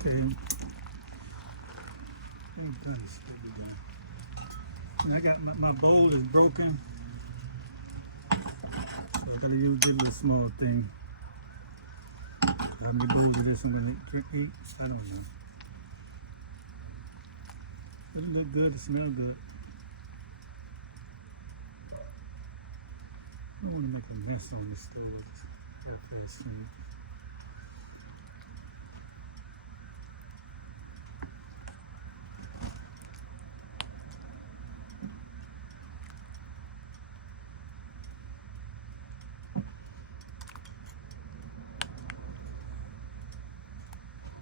Okay. What done is over there? And I got my bowl is broken. So I gotta use this little small thing. How many bowls of this I'm gonna eat? I don't know. It look good, it smell good. I don't want to make a mess on this stove. After I sleep.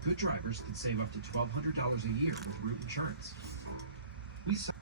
Good drivers can save up to $1,200 a year with Root Insurance. We saw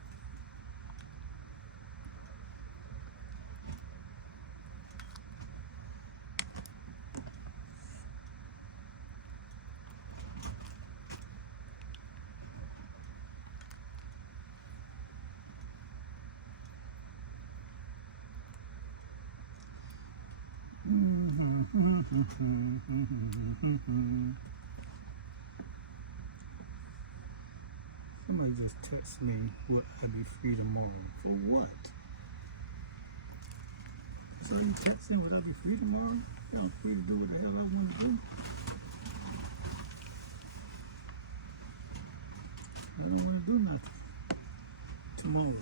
Somebody just text me what I'd be free tomorrow. For what? So you texting what I'd be free tomorrow? You know, free to do what the hell I want to do. I don't want to do nothing tomorrow.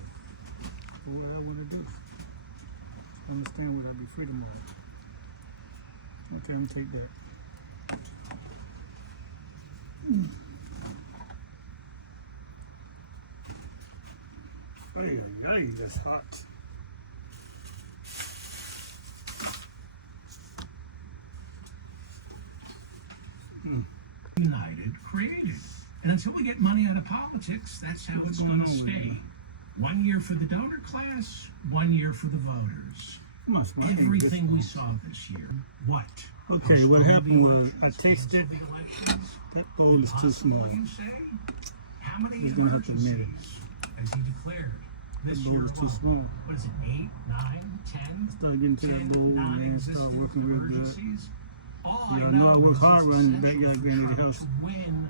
For what I want to do. Understand what I'd be free tomorrow. Okay, I'm gonna take that. Ay, that's hot. United created. And until we get money out of politics, that's how it's going to stay. 1 year for the donor class, 1 year for the voters. Everything we saw this year. What? Okay, what happened was I tasted that bowl is too small. How many We're gonna have to admit it. as he declared this That bowl year is too alone? small. What is it, 8, 9, 10? Started getting to that 10 bowl and then non-existent started working real good. emergencies? All Yeah, I know I work is hard it's running the essential backyard for granny Trump house. to win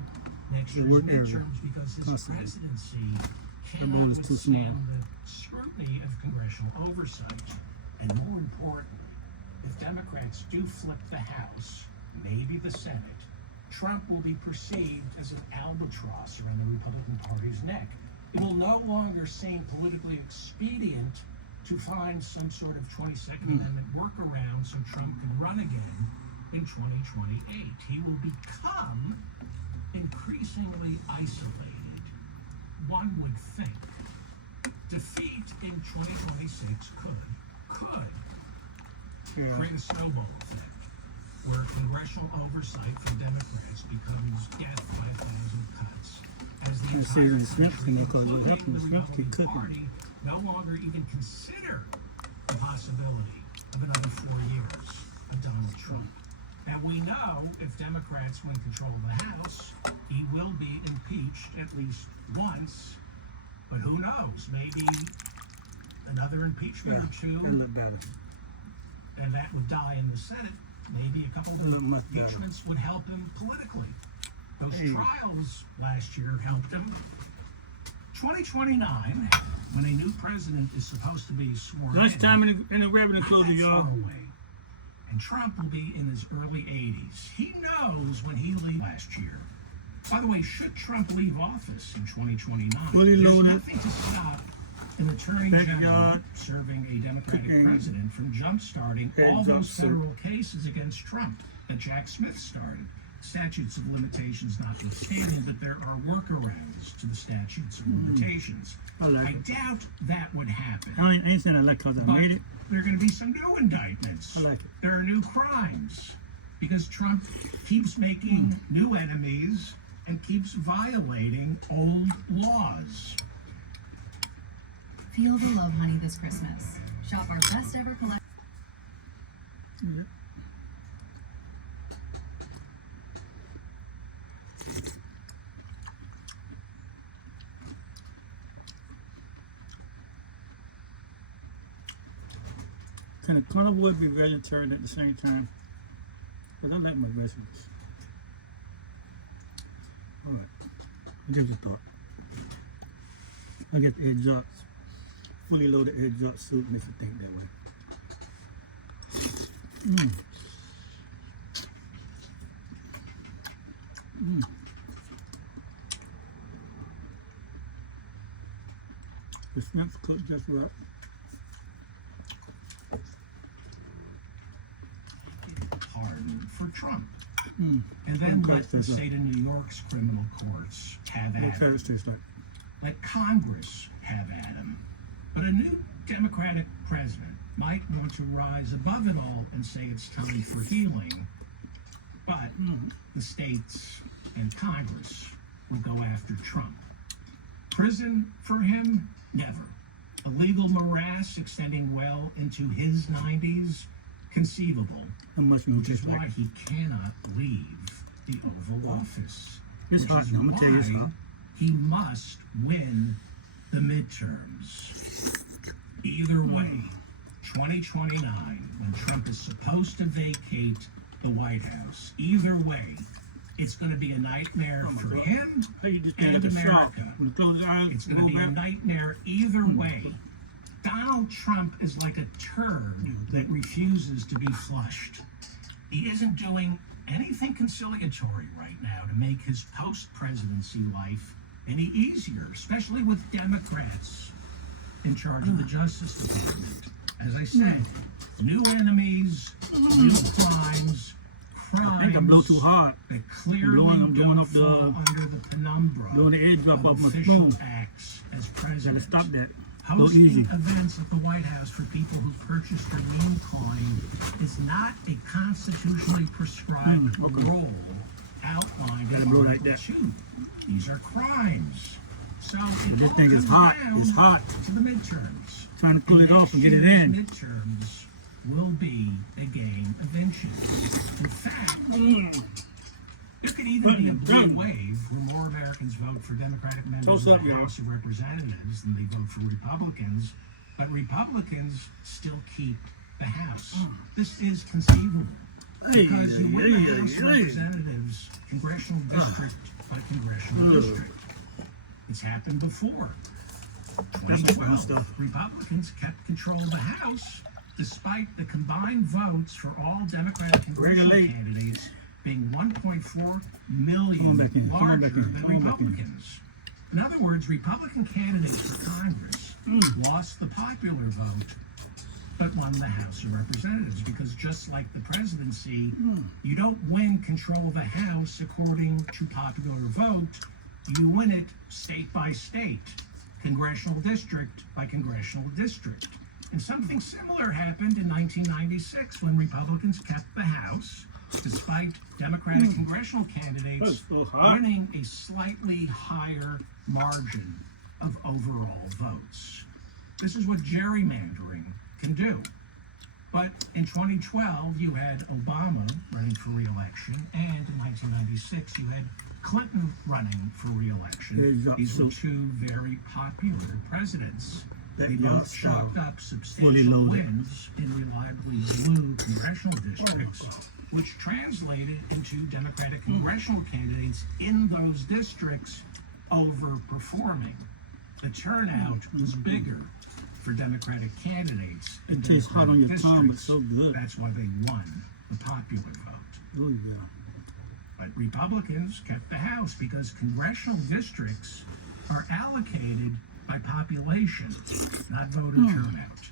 next The year's work area. midterms because his Constantly. presidency bowl cannot is too small. withstand the scrutiny of congressional oversight. And more importantly, if Democrats do flip the House, maybe the Senate, Trump will be perceived as an albatross around the Republican Party's neck. It will no longer seem politically expedient to find some sort of 22nd Amendment workaround so Trump can run again in 2028. He will become increasingly isolated. One would think defeat in 2026 could Yeah. create a snowball effect where congressional oversight from Democrats becomes death by 1,000 cuts. As the And see, entire the Smith country, thing, because what including happened the was Smith keep Republican cooking. Party, no longer even consider the possibility of another 4 years of Donald Trump. And we know if Democrats win control of the House, he will be impeached at least once. But who knows? Maybe another impeachment Yeah, or two, that look better. and that would die in the Senate. Maybe a couple of Look much better. impeachments would help him politically. Those Hey. trials last year helped him. 2029, when a new president is supposed to be sworn Lunchtime in the revenue closer, that's y'all. far away. And Trump will be in his early 80s. He knows when he leaves last year. By the way, should Trump leave office in 2029, Fully there's loaded. nothing to stop an attorney Backyard. general serving a Democratic Cooking. president from jump-starting Head all those jumpsuit. federal cases against Trump that Jack Smith started. Statutes of limitations notwithstanding, but there are workarounds to the statutes of limitations. I like I it. doubt that would happen. I ain't saying I like because I But made it. there are going to be some new indictments. I like it. There are new crimes because Trump keeps making new enemies and keeps violating old laws. Feel the love, honey, this Christmas. Shop our best ever collection. Yep. Can a carnivore be vegetarian at the same time? Because I like my vegetables. Alright. Just a thought. I get the Ed Jot, fully loaded Ed Jot suit makes you think that way. The snaps cooked just right. Pardon for Trump. Mm. And then Okay, let the so- state of New York's criminal courts have What at him. carrots taste like? Let Congress have at him. But a new Democratic president might want to rise above it all and say it's time for healing. But the states and Congress will go after Trump. Prison for him? Never. A legal morass extending well into his 90s? Conceivable. How much you Which is taste why like? he cannot leave the Oval Office. It's Which hot. is I'm gonna tell you it's why hot. he must win the midterms. Either way, 2029, when Trump is supposed to vacate the White House, either way, it's going to be a nightmare Oh my for God. him. Hey, you just feel And like a shark. America. When you close your eyes, It's go going to be a back. nightmare either way. Donald Trump is like a turd that refuses to be flushed. He isn't doing anything conciliatory right now to make his post-presidency life any easier, especially with Democrats in charge of the Justice Department. As I said, new enemies, new crimes, I think I blow too hard. that clearly I'm blowing don't up the- fall under the penumbra Blowing the edge of off my official spoon. acts as Gotta president. stop that. Go Hosting easy. events at the White House for people who purchased a meme coin is not a constitutionally prescribed okay. role outlined in Gotta blow like Article that. 2. These are crimes. So it But this all thing is comes hot. down It's hot. to the midterms. Trying to pull it off and get it Next in. year's midterms will be a game of inches. In fact, there could even be a blue wave where more Americans vote for Democratic members Toast of up, the y'all. House of Representatives than they vote for Republicans, but Republicans still keep the House. This is conceivable. Hey, Because you win the hey, House of hey. Representatives congressional district by congressional district. It's happened before. That's the fun 2012, stuff. Republicans kept control of the House despite the combined votes for all Democratic congressional Regulate. candidates being 1.4 Come on million back in, come on larger back in, than come on back in. Republicans. In other words, Republican candidates for Congress lost the popular vote but won the House of Representatives because just like the presidency, you don't win control of the House according to popular vote. You win it state by state, congressional district by congressional district. And something similar happened in 1996 when Republicans kept the House, despite Democratic congressional candidates That's so hot. winning a slightly higher margin of overall votes. This is what gerrymandering can do. But in 2012, you had Obama running for re-election, and in 1996, you had Clinton running for re-election. Exactly. These were So- two very popular presidents. That They yacht both style, chalked up fully substantial loaded. wins in reliably blue congressional Oh districts, God. which translated into Democratic congressional candidates in those districts overperforming. The turnout was bigger for Democratic candidates in It tastes hot on your Democratic tongue, but districts. so good. That's why they won the popular vote. Oh yeah. But Republicans kept the House because congressional districts are allocated by population, not voter turnout.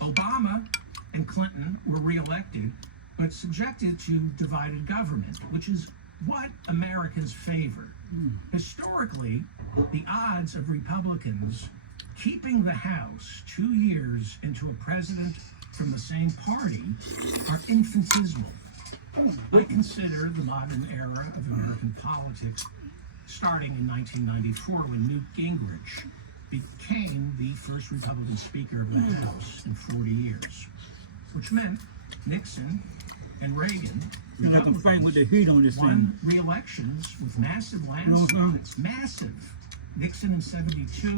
Obama and Clinton were reelected, but subjected to divided government, which is what Americans favor. Historically, the odds of Republicans keeping the House 2 years into a president from the same party are infinitesimal. I consider the modern era of American politics starting in 1994 when Newt Gingrich became the first Republican Speaker of the House in 40 years, which meant Nixon and Reagan, Feel like I'm fighting with the heat on this thing. won re-elections with massive landslides. Massive. Nixon in 72,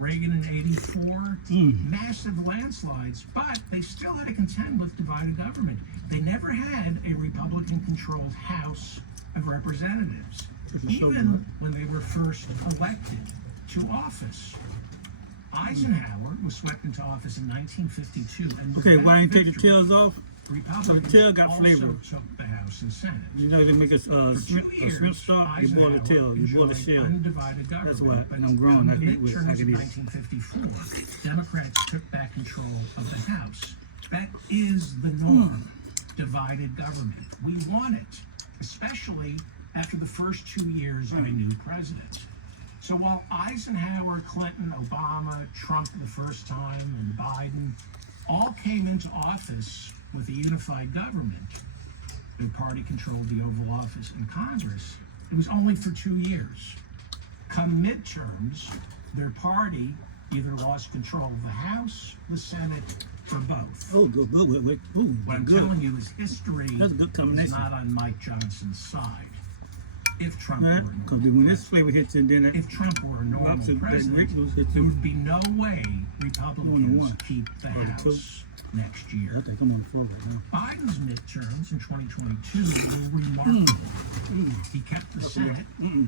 Reagan in 84, massive landslides, but they still had to contend with divided government. They never had a Republican-controlled House of Representatives, This is so even good. when they were first elected to office. Eisenhower was swept into office in 1952, and with Okay, that why ain't take the victory, tails off? Republicans tail got also flavor. took the House and Senate. You know they make us For 2 shrimp years, stock. You boil the tail. You boil the Eisenhower shell. enjoyed undivided government. That's why but I'm growing. I come the eat with it midterms like it of is. 1954, Democrats took back control of the House. That is the norm. Divided government. We want it, especially after the first 2 years of a new president. So while Eisenhower, Clinton, Obama, Trump the first time, and Biden all came into office with a unified government, their party controlled the Oval Office and Congress, it was only for 2 years. Come midterms, their party either lost control of the House, the Senate, or both. Oh, good, good, good, good. Ooh, What I'm good. telling you is history That's a good is combination. not on Mike Johnson's side. If Trump Right? were a Because normal when this president, flavor hits and then it if Trump were a normal drops and president, goes hits there you. would be no way Republicans one. keep the Or the two. House next year. I think I'm on the floor right now. Biden's midterms in 2022 were remarkable. He kept the Senate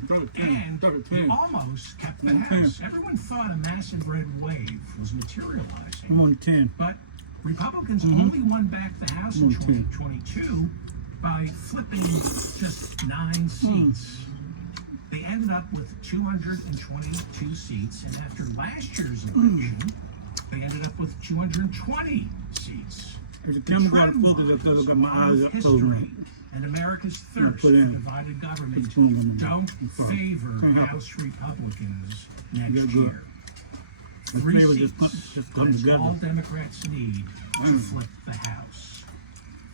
Throw it in. and Throw it he in. almost kept the Okay. House. Everyone thought a massive red wave was materializing. I'm on 10. But Republicans only won back the House in Okay. 2022 by flipping just 9 seats. They ended up with 222 seats, and after last year's election, they ended up with 220 seats. As a The camera got trend focused up, was I got my eyes up closed. history and America's thirst put for in. divided government Put boom on the don't I'm sorry. favor Can't help it. House Republicans You're next good. year. The 3 flavor seats. just come That's together. all Democrats need to flip the House,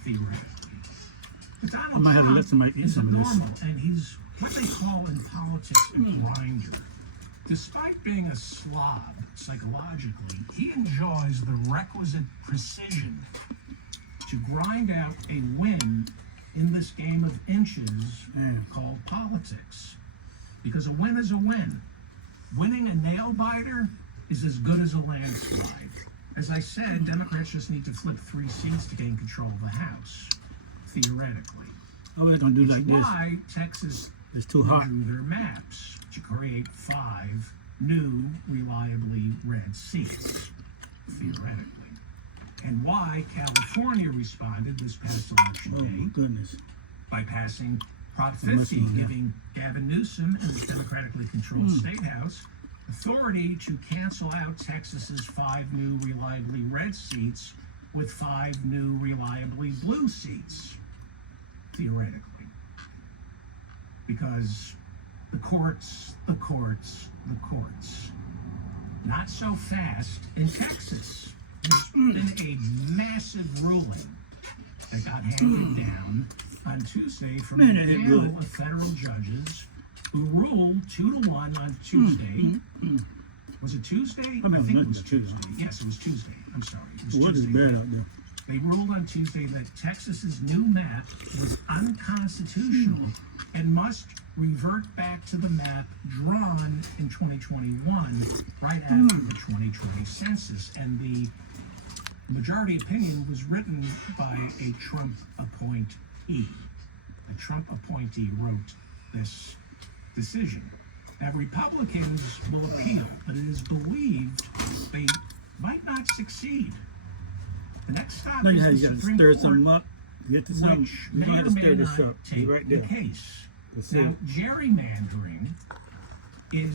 theoretically. But I Donald might have to Trump let somebody eat is some of this. abnormal, and he's what they call in politics a grinder. Despite being a slob psychologically, he enjoys the requisite precision to grind out a win in this game of inches Yeah. called politics. Because a win is a win. Winning a nail biter is as good as a landslide. As I said, Democrats just need to flip 3 seats to gain control of the House, theoretically. I was gonna do It's like this. why Texas It's too hot. drew their maps to create 5 new, reliably red seats, theoretically. And why California responded this past election Oh day my goodness. by passing Prop must be 50, there. giving Gavin Newsom and the democratically controlled state house authority to cancel out Texas's 5 new reliably red seats with 5 new reliably blue seats, theoretically. Because the courts. Not so fast in Texas. There's been a massive ruling that got handed down on Tuesday from Man, a that is panel good. of federal judges who ruled 2-1 on Tuesday. Was it Tuesday? I mean, think it nothing was but Tuesday. Tuesday. Yes, it was Tuesday. I'm sorry. It was What is Tuesday. bad out there? They ruled on Tuesday that Texas's new map was unconstitutional and must revert back to the map drawn in 2021, right after the 2020 census. And the majority opinion was written by a Trump appointee. A Trump appointee wrote this decision. Now, Republicans will appeal, but it is believed they might not succeed. The next stop Now you is have the to Supreme stir Court, something up. Get to something. which You're may gonna or have to may stir this not up. take Be right the there. case. That's Now, it. gerrymandering